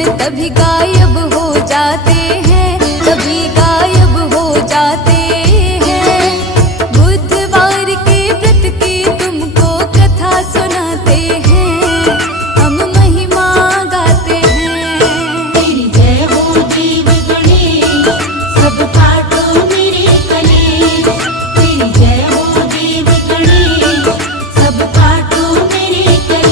दिन तभी गायब हो जाते हैं, तभी गायब हो जाते हैं। बुधवार के व्रत की तुमको कथा सुनाते हैं, हम महिमा गाते हैं। तेरी जय हो देव गणेश, सब काटो मेरे कलेश। तेरी जय हो देव गणेश, सब काटो मेरे कलेश।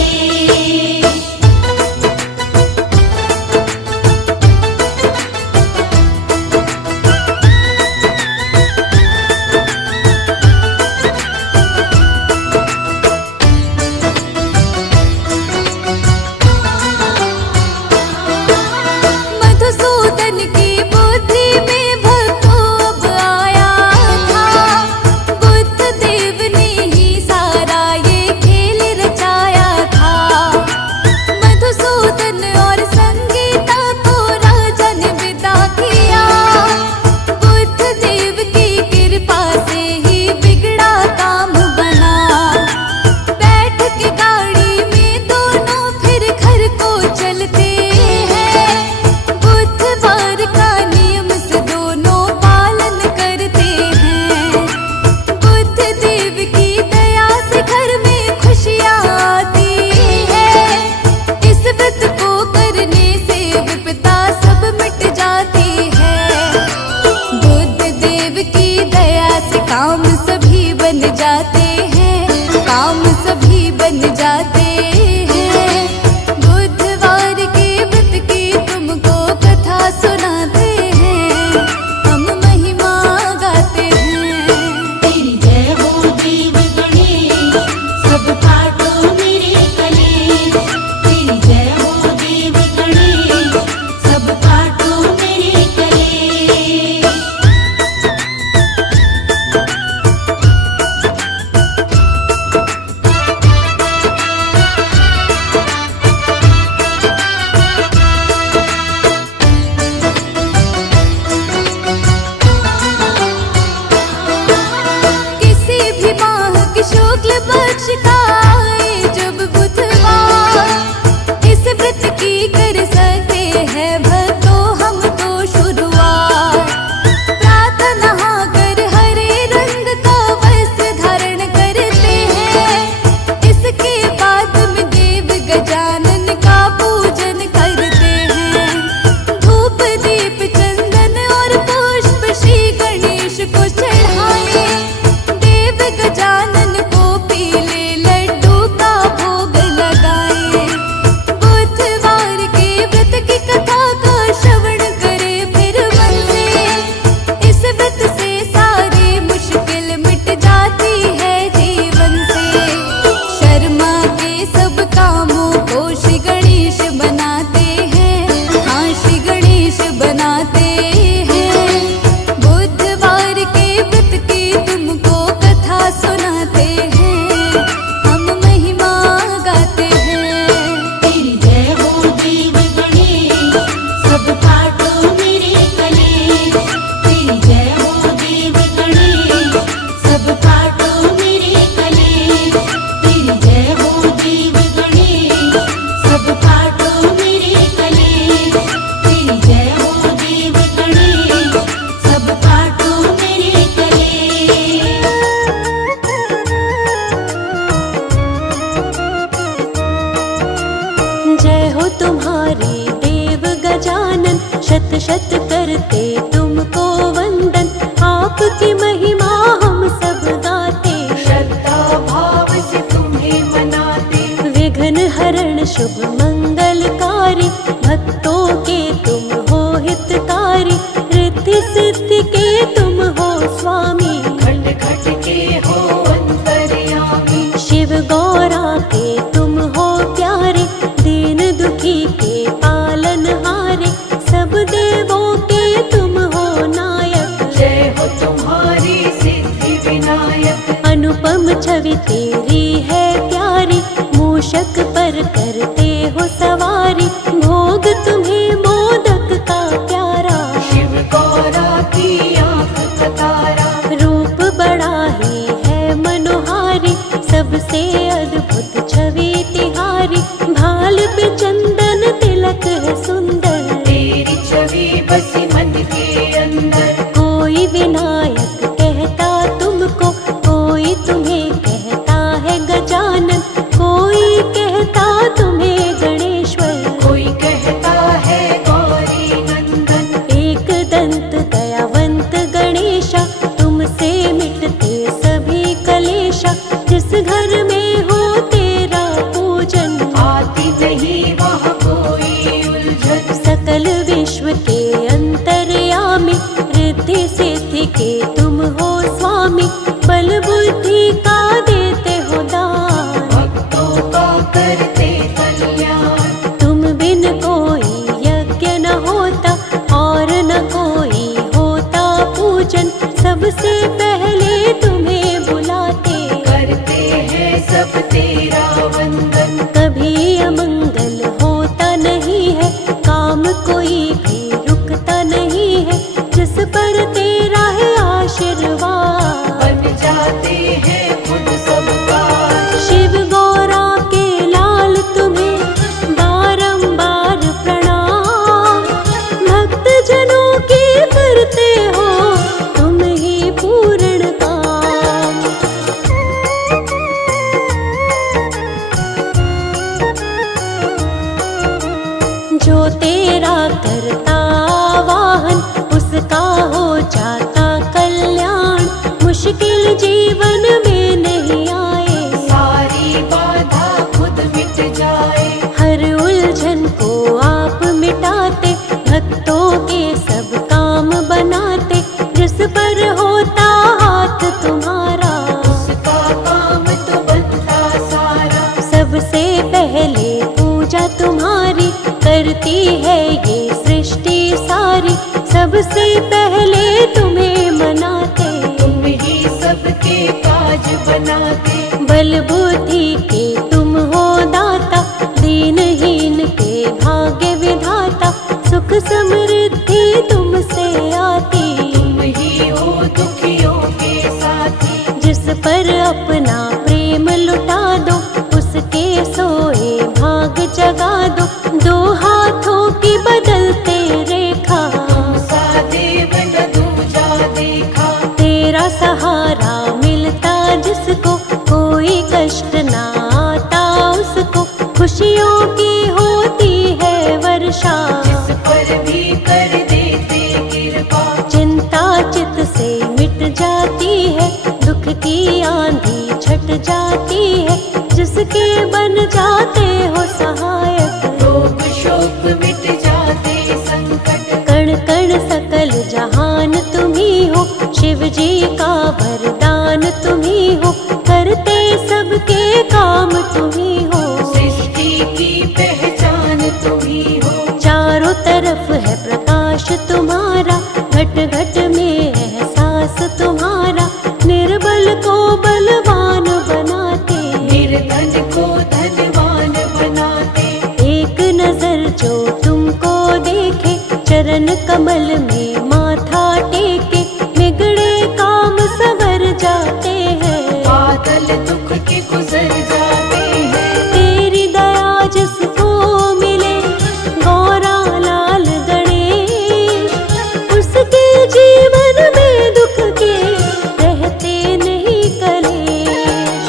मधुसूदन की बुद्धि में भक्तों अब आया था, बुद्ध देव ने ही सारा ये खेल रचाया था। मधुसूदन और संगीता को राजा ने विदा किया, बुद्ध देव की कृपा से ही बिगड़ा काम बना। बैठ के गाड़ी में दोनों फिर घर को चलते हैं, बुधवार का नियम से दोनों पालन करते हैं। बुद्ध देव की दया से घर में खुशियाँ आती है, इस व्रत को करने से विपदा सब मिट जाती है। बुद्ध देव की दया से काम सभी बन जाते हैं, काम सभी बन जाते हैं। बुधवार के व्रत की तुमको कथा सुनाते हैं, हम महिमा गाते हैं। तेरी जय हो देव गणेश, सब काटो मेरे कलेश। तेरी जय हो देव गणेश, सब काटो मेरे कलेश। किसी भी माह के शुक्ल पक्ष का आए जब बुधवार, इस व्रत की कर सकते हैं भक्तों हम तो शुरुआत। प्रातः नहाकर हरे रंग का वस्त्र धारण करते हैं, इसके बाद में देव गजानन का पूजन करते हैं। धूप दीप चंदन और पुष्प श्री गणेश को चढ़ाए, देव गजानन को पीले लड्डू का भोग लगाए। बुधवार के व्रत की कथा का श्रवण करे फिर मन से, इस व्रत से सारी मुश्किल मिट जाती है जीवन से। शर्मा के सब कामों को श्री गणेश बनाते हैं, हाँ श्री गणेश बनाते हैं। बुधवार के व्रत की तुमको कथा सुनाते हैं, हम महिमा गाते हैं। तेरी जय हो देव गणेश, सब काटो मेरे कलेश। तेरी जय हो देव गणेश, सब काटो मेरे कलेश। तेरी जय हो देव गणेश, सब काटो मेरे कलेश। तेरी जय हो देव गणेश, सब काटो मेरे कलेश। जय हो तुम्हारी देव गजानन, शत शत करते तुमको वंदन। आपकी महिमा हम सब गाते, श्रद्धा भाव से तुम्हें मनाते। विघ्न हरण शुभ मंगलकारी, भक्तों के तुम हो हितकारी। रिद्धि सिद्धि के तुम हो स्वामी, खंड खट के हो अंतर्यामी। शिव गौरा के तुम हो प्यारे। दीन दुखी के पालनहारे, सब देवों के तुम हो नायक। जय हो तुम्हारी सिद्धि विनायक। अनुपम छवि तेरी है प्यारी, मूषक पर करते हो सवारी। भोग तुम्हें मोदक का प्यारा, शिव गौरा की आंख का तारा। रूप बड़ा ही है मनोहारी, सबसे अद्भुत छवि तिहारी। भाल पे चंदन तिलक है सुंदर, तेरा वंदन। कभी अमंगल होता नहीं है, काम कोई भी रुकता नहीं है, जिस पर तेरा है आशीर्वाद बन जाते हैं खुद सब काज। शिव गौरा के लाल तुम्हें बारंबार प्रणाम, भक्त जनों की करते हो तुम ही पूर्ण काम। जो तेरा करता वाहन उसका हो जाता कल्याण, मुश्किल जीवन में नहीं आए, सारी बाधा खुद मिट जाए। हर उलझन को आप मिटाते, भक्तों के सब काम बनाते, जिस पर होता हाथ तुम्हारा उसका काम तो बनता सारा। सबसे पहले पूजा तुम्हारी करती है ये सृष्टि सारी, सबसे पहले तुम्हें मनाते, तुम ही सबके काज बनाते। बल बुद्धि के तुम हो दाता, दीनहीन के भाग्य विधाता, सुख समृद्धि तुमसे आती, तुम ही हो दुखियों के साथी। जिस पर अपना प्रेम लुटा दो उसके सोए भाग जगा दो, दो हाथों की बदलते रेखा तुमसा देव न दूजा देखा। तेरा सहारा मिलता जिसको, कोई कष्ट ना आता उसको, खुशियों की होती है वर्षा, जिस पर भी कर देते कृपा। चिंता चित से मिट जाती है, दुख की आंधी छट जाती है, जिसके बन जाते हो सहायक, रोग शोक मिट जाते संकट। कण कण सकल जहान तुम्ही हो, शिव जी का वरदान तुम्ही हो, करते सबके काम तुम्ही हो, सृष्टि की पहचान तुम ही हो। चारों तरफ है प्रकाश तुम्हारा, घट घट में एहसास तुम्हारा, निर्बल को बलवान बनाते, निर्धन को धनवान बनाते। एक नजर जो तुमको देखे, चरण कमल में माथा टेके, बिगड़े काम सवर जाते हैं, बादल दुख के गुजर जाते हैं। तेरी दया जिसको मिले गौरा लाल गणेश, उसके जीवन में दुख के रहते नहीं कलेश।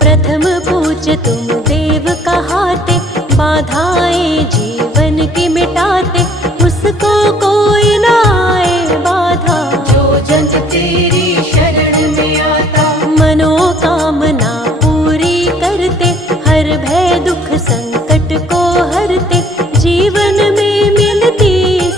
प्रथम पूज्य तुम देव कहाते, बाधाएं जीवन की मिटाते, उसको कोई ना आए बाधा, जो जन तेरी शरण में आता। मनोकामना पूरी करते, हर भय दुख संकट को हरते, जीवन में मिलती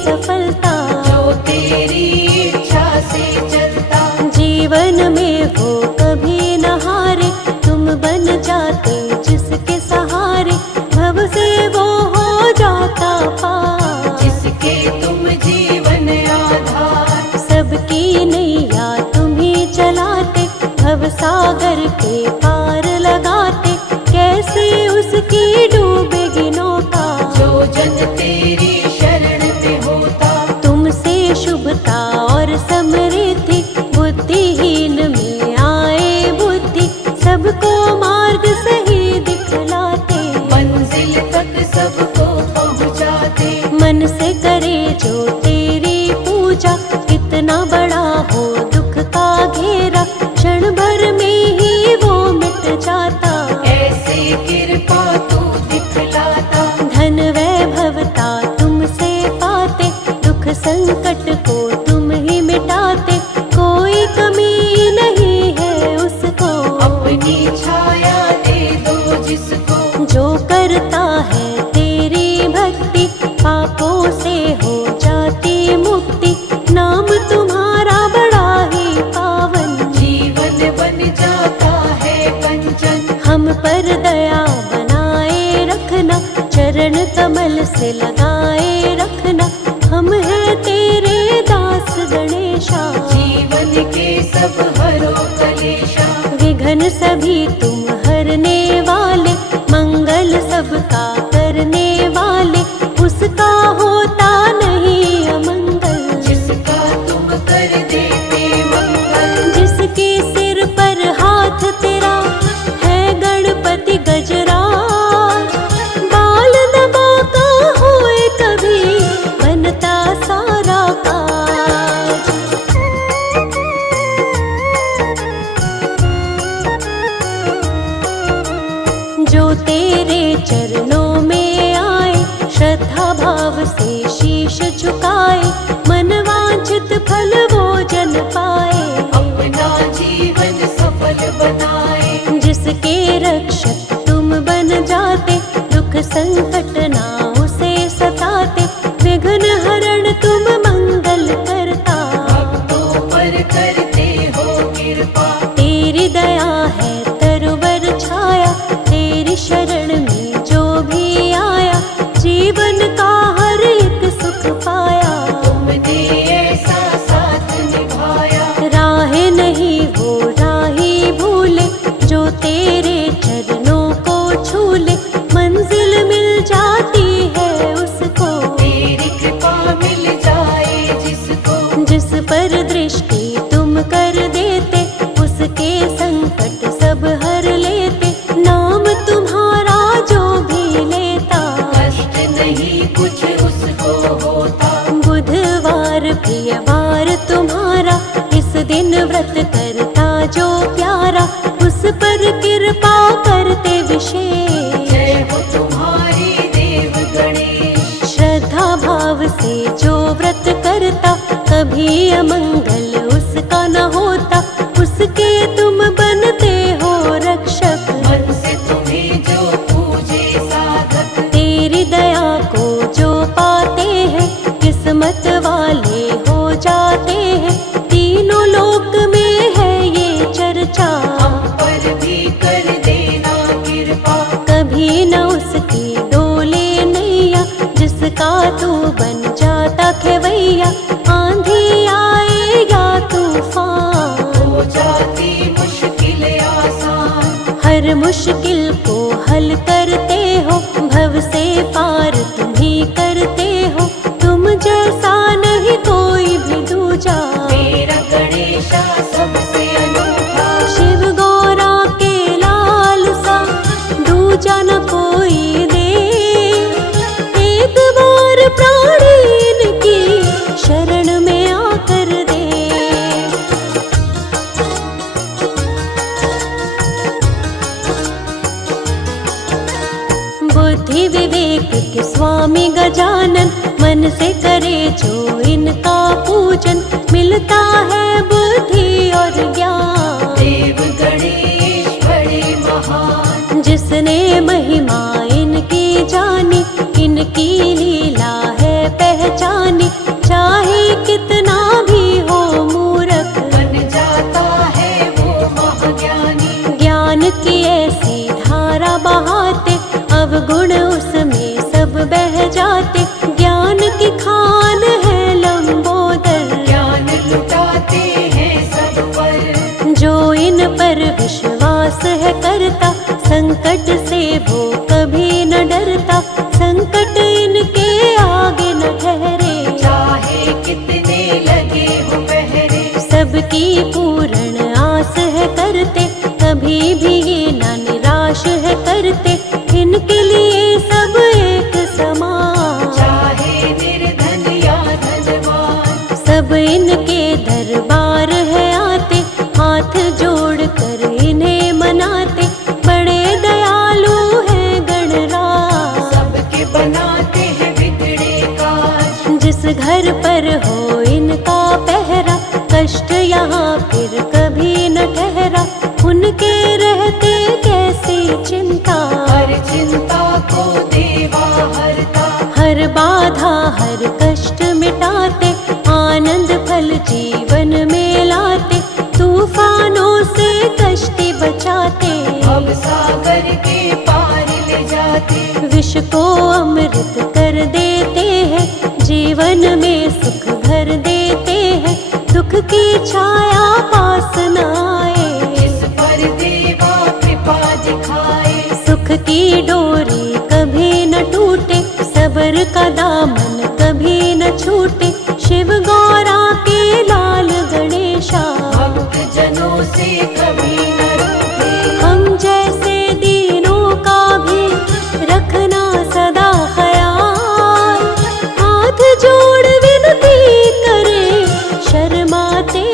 सफलता, जो तेरी इच्छा से चलता। जीवन में वो कभी न हारे, तुम बन जाते जिसके सहारे, भव से वो हो जाता पार, जिसके तुम जीवन आधार। सबकी नैया तुम ही चलाते, भव सागर के पार लगाते, कैसे उसकी डूबेगी नौका, जो जन तेरी शरण में होता। तुमसे शुभता और समृद्धि, बुद्धिहीन में आए बुद्धि, सबको मार्ग सही दिखलाते, मंजिल तक सबको पहुँचाते। मन से करे जो तेरी पूजा, कितना बड़ा हो दुख का घेरा, क्षण भर में ही वो मिट जाता, ऐसे कृपा तू दिखलाता। धन वैभवता तुमसे पाते, दुख संकट को तुम ही मिटाते, कोई कमी नहीं है उसको, अपनी छाया दे दो जिसको, जो करता है तेरी भक्ति, पापों से हो जाती मुक्ति, नाम तुम्हारा बड़ा ही पावन, जीवन बन जाता है कंचन। हम पर दया बनाए रखना, कमल से लगाए रखना, हम हैं तेरे दास हमेशा। जीवन के सब हरो कलेशा, विघ्न सभी तुम हरने वाले, मंगल सबका करने वाले, उसका होता नहीं अमंगल। जिसका तुम कर देते मंगल, जिसके सिर पर हाथ तेरा है गणपति गजराज, बाल दबा का होए कभी बनता सारा काज। जो तेरे चरणों में आए, श्रद्धा भाव से शीश झुकाए, मन वांछित फल वो जन पाए। अपना जीवन सफल बनाए, जिसके रक्षक तुम बन जाते, दुख संकट ना उसे सताते, विघ्न हरण तुम मंगल करता। भक्तों पर करते हो कृपा, तेरी दया है तरवर छाया, तेरी शरण में जो भी आया, जीवन का हर एक सुख पाया। तुमने ऐसा साथ निभाया, राहें नहीं वो राही भूले, जो तेरे चरणों को छूले, मंजिल मिल जाती है उसको। तेरी कृपा मिल जाए जिसको, जिस पर दृष्टि तुम कर देते, उसके संकट सब हर लेते, नाम तुम्हारा जो भी लेता। कष्ट नहीं कुछ उसको होता, बुधवार प्रियवार तुम्हारा, इस दिन व्रत करता जो प्यारा, उस पर कृपा करते विशेष। जय हो तुम्हारी देव गणेश। श्रद्धा भाव से जो व्रत करता, कभी अमंगल उसका न होता, उसके तुम बनते हो रक्षक। मन से तुम्हें जो पूजे साधक, तेरी दया को जो पाते हैं, किस्मत वाले हो जाते हैं, तीनों लोक में है ये चर्चा। हम पर भी कर देना कृपा, कभी न उसकी डोले नैया, जिसका तू बन जाता खेवैया, आंधी आए या तूफान, हो जाती मुश्किल आसान। हर मुश्किल को हल करते हो, भव से पार तुम ही करते हो, तुम जैसा नहीं कोई भी दूजा। मेरा गणेशा सबसे अनूठा, शिव गौरा के लाल सा दूजा न कोई दे, एक बार प्राणी की शरण में आकर दे। बुद्धि विवेक के स्वामी गजानन, मन से करे जो इनका पूजन, मिलता है बुद्धि और ज्ञान। देव गणेश बड़े महान, जिसने महिमा इनकी जानी, इनकी लीला है पहचानी, चाहे कितना भी हो मूर्ख, बन जाता है वो महाज्ञानी। ज्ञान की ऐसी धारा बहाते, अवगुण उसमें सब बह जाते, ज्ञान की खान है लंबोदर। ज्ञान लुटाते हैं सब पर, जो इन पर विश्वास है करता, संकट से वो कभी न डरता, संकट इनके आगे न ठहरे। चाहे कितने लगे हो पहरे, सबकी पूर्ण आस है करते, कभी भी ये न निराश है करते, इनके लिए सब एक समान। चाहे निर्धन या धनवान, सब इनके दरबार है आते, हाथ जोड़ कर इन्हें मनाते, बड़े दयालु हैं गणराज। सबके बनाते हैं बिगड़े काज, जिस घर पर हो इनका पहरा, कष्ट यहाँ फिर कभी न ठहरा, उनके रहते कैसी चिंता। हर चिंता को देवा हरता, हर बाधा हर कष्ट मिटाते, आनंद फल जीवन में लाते, तूफानों से कश्ती बचाते, अब सागर के पार ले जाते। विष को अमृत कर देते हैं, जीवन में सुख भर देते हैं, दुख की छाया पास न आए, जिस पर देवा कृपा दिखाए। सुख की डोरी कभी न टूटे, सबर का दामन कभी न छूटे। शिव गौरा के लाल गणेशा, भक्त जनों से कभी न रूठे। हम जैसे दीनों का भी रखना सदा ख्याल। हाथ जोड़ विनती करे, शर्माते